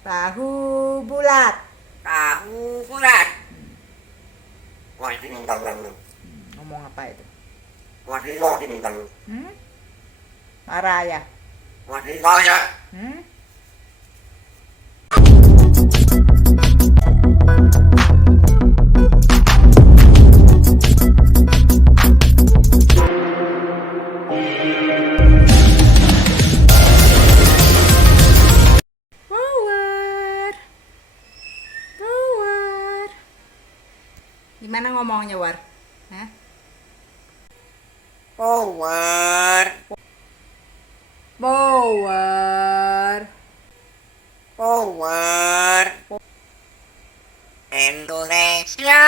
Tahu bulat. Tahu bulat. Ngomong apa itu? Hmm? Marah ya? Hmm? Power. Power. Gimana ngomongnya, War? Hah? Power. Power. Power. Indonesia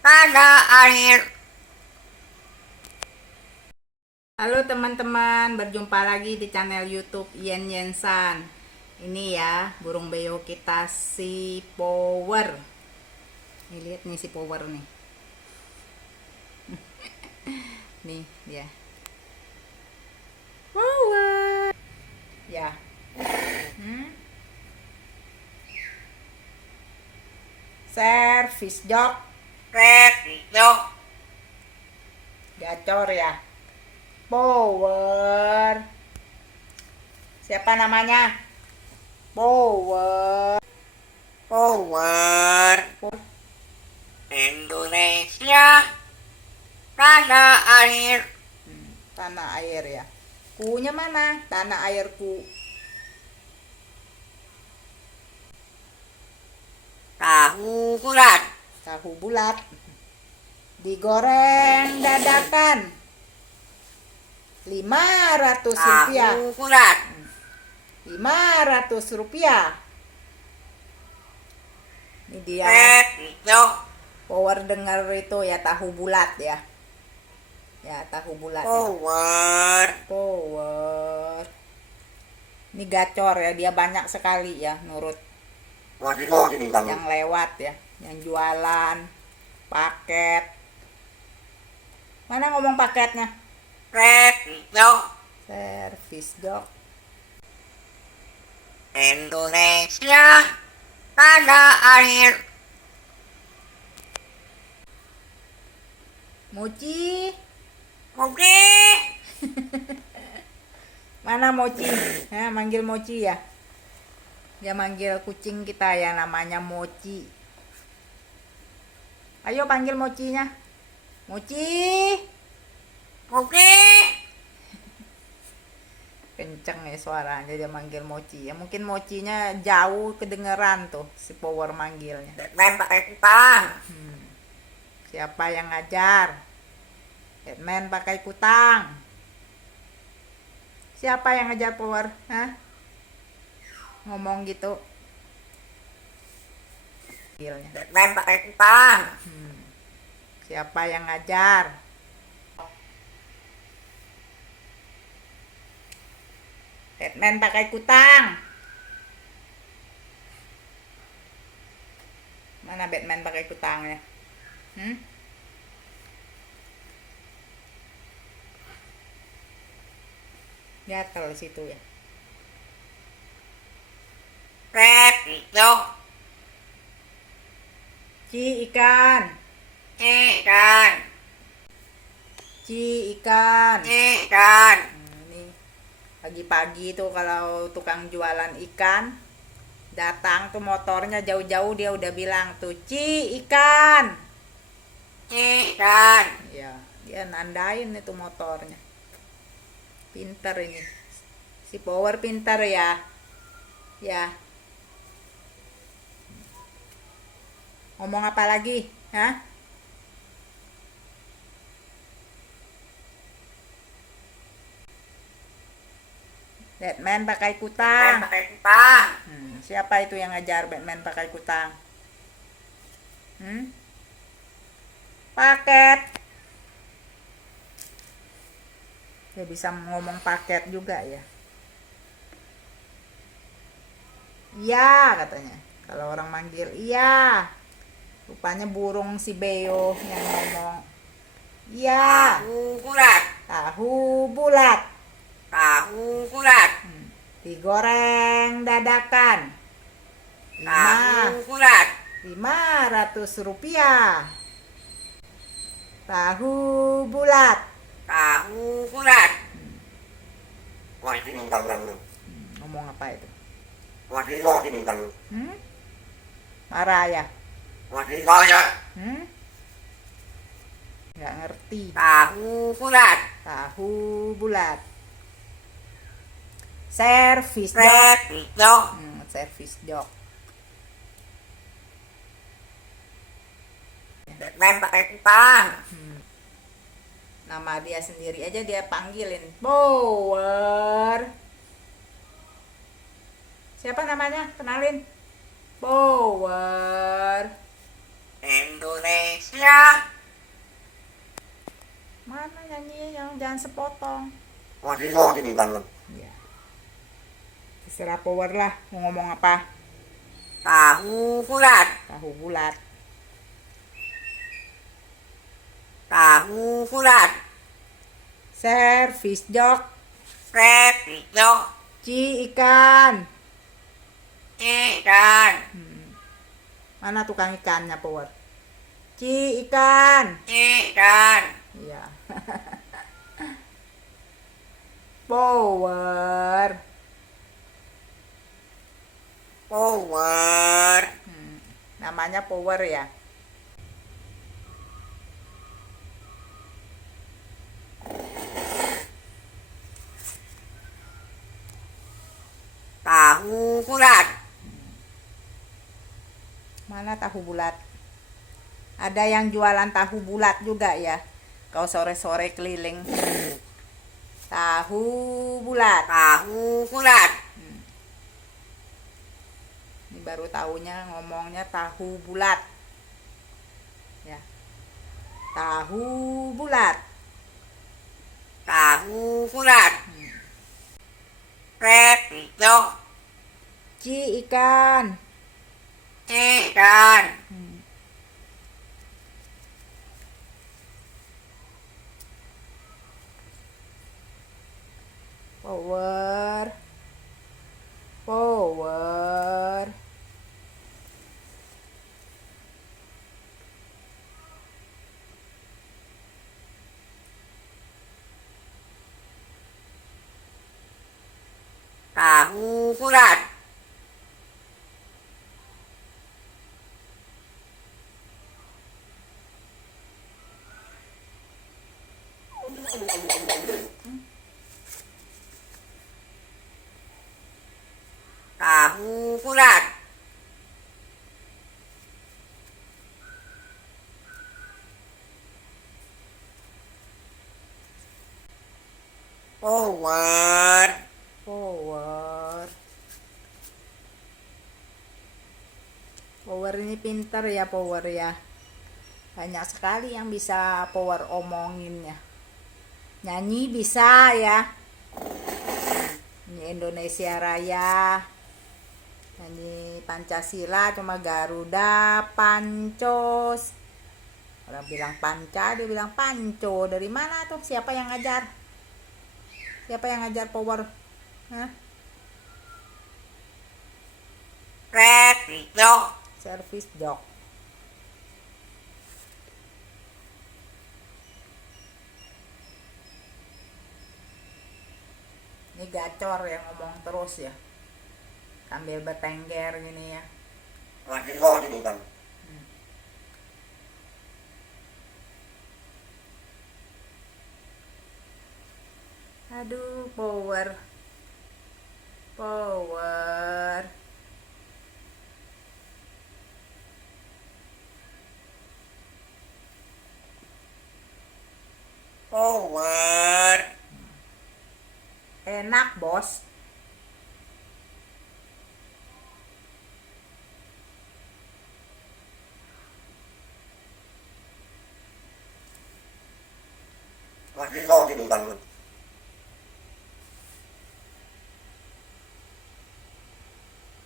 tanah air. Halo teman-teman, berjumpa lagi di channel YouTube Yen Yensan. Ini ya, burung beo kita si Power. Nih lihat nih si Power nih. Nih dia. Power. Ya. Service dog. Radio. Gacor ya. Power. Siapa namanya? Power. Power. Indonesia tanah air. Tanah air ya. Kunya mana? Tanah airku. Tahu bulat. Tahu bulat. Digoreng dadakan. 500 rupiah. Tahu bulat. 500 rupiah. Ini dia. Radio. Power dengar itu ya, tahu bulat ya. Ya, tahu bulat ya. Power. Power. Ini gacor ya, dia banyak sekali ya nurut yang lewat ya, yang jualan paket. Mana ngomong paketnya? Radio. Service dog. Indonesia tanah air. Mochi. Oke. Mana Mochi? Nah, manggil Mochi ya. Dia manggil kucing kita ya, namanya Mochi. Ayo panggil Mochinya. Mochi. Oke. Kenceng ya suaranya dia manggil Mochi ya. Mungkin Mochinya jauh kedengeran tuh si Power manggilnya. Batman pakai kutang. Siapa yang ngajar? Batman pakai kutang. Siapa yang ngajar Power? Hah? Ngomong gitu. Manggilnya. Batman pakai kutang. Siapa yang ngajar? Batman pakai kutang. Mana Batman pakai kutangnya? Gatel situ ya. Radio. Ci ikan. Ikan. Ci ikan. Ikan. Ini pagi-pagi tuh kalau tukang jualan ikan datang tuh motornya jauh-jauh, dia udah bilang tuh, Ci ikan. Ikan. Ya, dia nandain itu motornya. Pinter ini. Si Power pinter ya. Ya. Ngomong apa lagi? Hah? Batman pakai Batman kutang. pakai kutang. Siapa itu yang ngajar Batman pakai kutang? Paket. Dia bisa ngomong paket juga ya. Iya katanya. Kalau orang manggil iya. Rupanya burung si Beo yang ngomong. Iya. Tahu bulat. Tahu bulat. Tahu bulat. Digoreng dadakan. Tahu bulat. Rp500. Tahu bulat. Tahu bulat. Ngomong apa itu? Hmm? Marah ya? Nggak ngerti. Tahu bulat. Tahu bulat. Servis jok. Servis jok. Servis jok. Batman pakai kupang. Nama dia sendiri aja dia panggilin. Power. Siapa namanya? Kenalin. Power. Indonesia. Mana nyanyinya? Jangan sepotong. Ya. Terserah Power lah. Mau ngomong apa? Tahu bulat. Tahu bulat. Tahu bulat. Servis jok. Servis jok. Ci ikan. Ikan. Mana tukang ikannya Power? Ci ikan. Ikan. Iya. Power. Power. Namanya Power ya. Tahu bulat. Mana tahu bulat? Ada yang jualan tahu bulat juga ya. Kau sore-sore keliling. Tahu bulat. Tahu bulat. Ini baru tahunya ngomongnya tahu bulat. Ya. Tahu bulat. Tahu bulat. Servis jok. Ci ikan. Ikan. Power. Power. Tahu bulat. Tahu bulat. Power. Power. Power ini pintar ya Power ya. Banyak sekali yang bisa Power omonginnya. Nyanyi bisa ya. Nyanyi Indonesia Raya. Nyanyi Pancasila cuma Garuda, Pancos. Orang bilang panca, dia bilang panco. Dari mana tuh? Siapa yang ngajar? Siapa yang ngajar Power? Hah? Servis jok. Servis jok. Ini gacor yang ngomong terus ya. Sambil bertengger gini ya. Aduh, Power. Power. Power. Enak, Bos.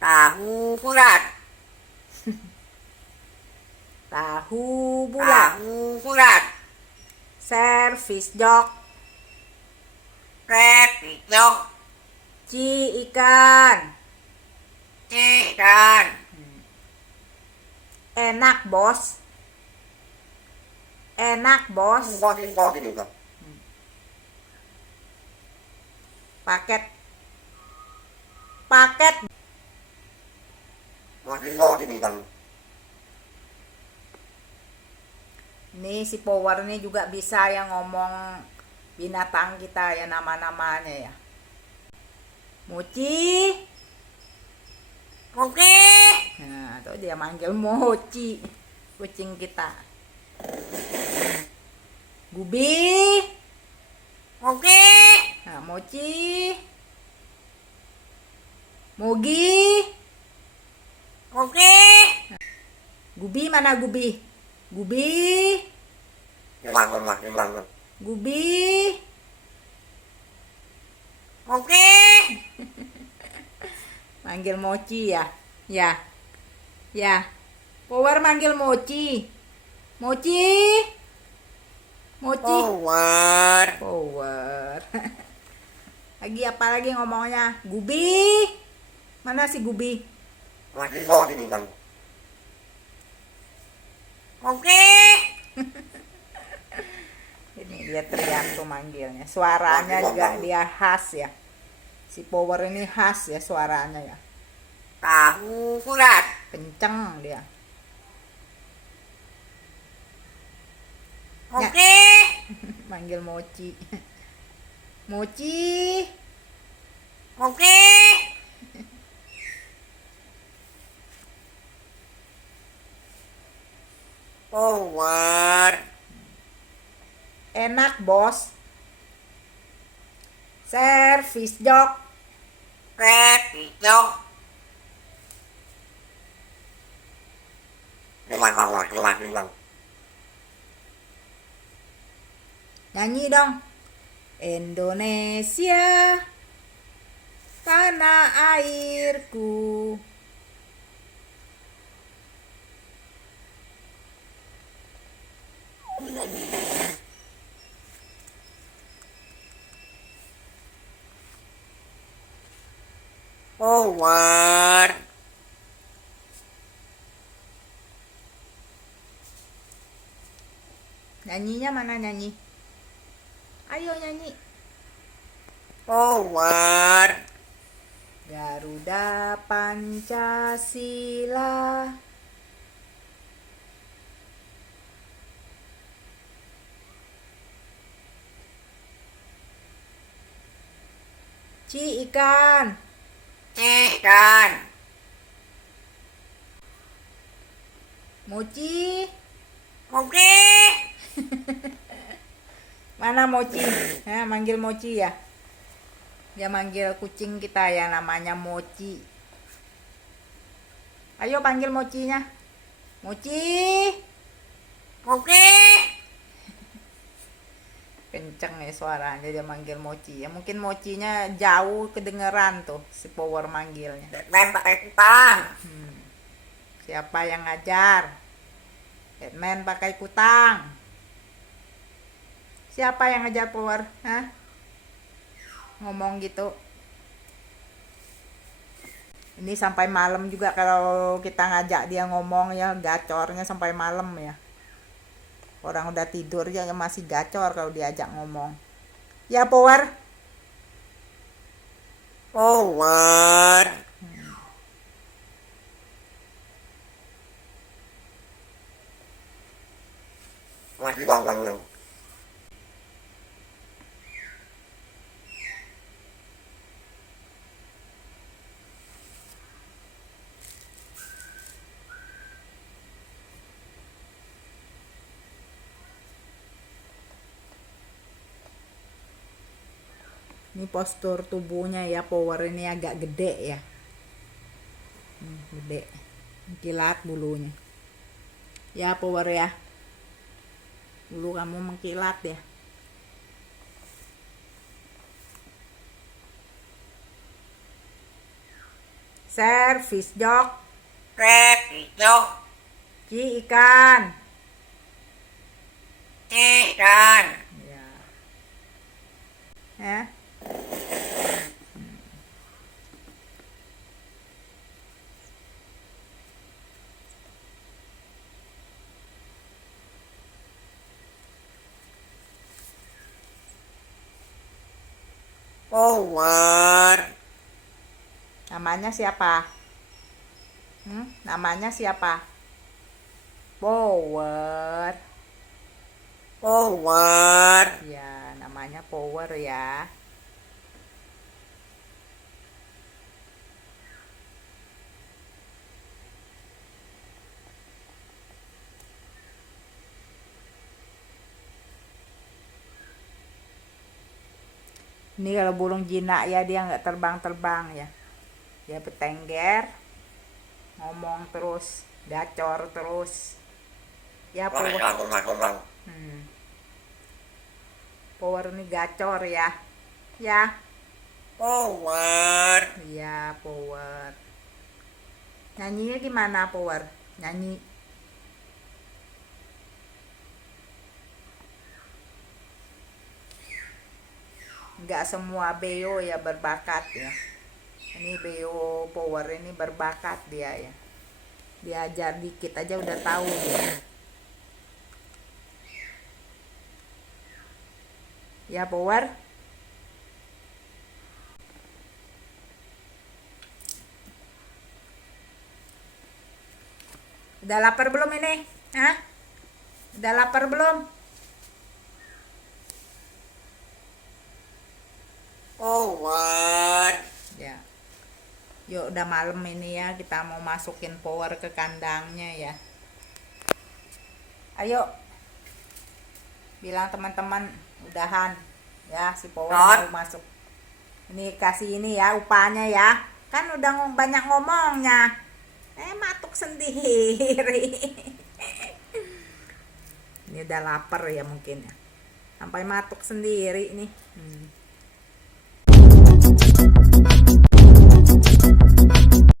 Tahu bulat. Tahu bulat. Tahu bulat. Servis jok. Servis jok. Ci ikan. Ikan. Enak, Bos. Enak, Bos. Bos ini kan. Paket. Paket. Bos ini kan. Nih si Power ini juga bisa yang ngomong binatang kita ya, nama-namanya ya. Mochi. Oke. Nah, tuh dia manggil Mochi, kucing kita. Gubi. Oke. Nah, Mochi. Mogi. Oke. Gubi mana Gubi? Gubi. Hilang. Gubi. Oke. Manggil Mochi ya. Ya. Ya. Power manggil Mochi. Mochi. Mochi. Power. Power. Lagi apa lagi ngomongnya? Gubi. Mana si Gubi? Bos ini kan. Oke. Ini dia teriak tuh manggilnya. Suaranya juga dia khas ya. Si Power ini khas ya suaranya ya. Tahu surat. Kenceng dia. Oke. Manggil Mochi. Mochi. Oke. Power. Enak, Bos. Servis jok. Red hijau. Hilang. Nyanyi dong. Indonesia, tanah airku. Power. Nyanyinya mana nyanyi? Ayo nyanyi. Power. Garuda Pancasila. Ci ikan. Ikan. Mochi. Oke. Mana Mochi? Nah, manggil Mochi ya. Dia manggil kucing kita ya namanya Mochi. Ayo panggil Mochinya. Mochi. Oke. Kenceng ya suaranya dia manggil Mochi. Ya mungkin Mochinya jauh kedengeran tuh si Power manggilnya. Batman pakai kutang. Siapa yang ngajar? Batman pakai kutang. Siapa yang ngajar Power? Hah? Ngomong gitu. Ini sampai malam juga kalau kita ngajak dia ngomong ya, gacornya sampai malam ya. Orang udah tidur ya masih gacor kalau diajak ngomong. Ya Power. Power. Masih bangun. Ini postur tubuhnya ya Power ini agak gede ya. Gede. Kilat bulunya. Ya Power ya. Bulu kamu mengkilat ya. Servis jok. Red hijau. Ci ikan. Ikan. Ya. Ya. Power. Namanya siapa? Namanya siapa? Power. Power. Ya, namanya Power ya. Ini kalau burung jinak ya, dia nggak terbang-terbang ya. Dia bertengger, ngomong terus, gacor terus. Ya Power. Power ini gacor ya. Ya. Power. Iya, Power. Nyanyinya gimana, Power? Nyanyi. Nggak semua beo ya berbakat ya. Ini beo Power ini berbakat dia ya. Diajar dikit aja udah tahu dia. Ya, Power. Udah lapar belum ini? Hah? Udah lapar belum? Power. Ya. Yuk, udah malam ini ya, kita mau masukin Power ke kandangnya ya. Ayo. Bilang teman-teman udahan ya, si Power mau masuk. Ini kasih ini ya upahnya ya. Kan udah banyak ngomongnya. Matuk sendiri. Ini udah lapar ya mungkin ya. Sampai matuk sendiri nih.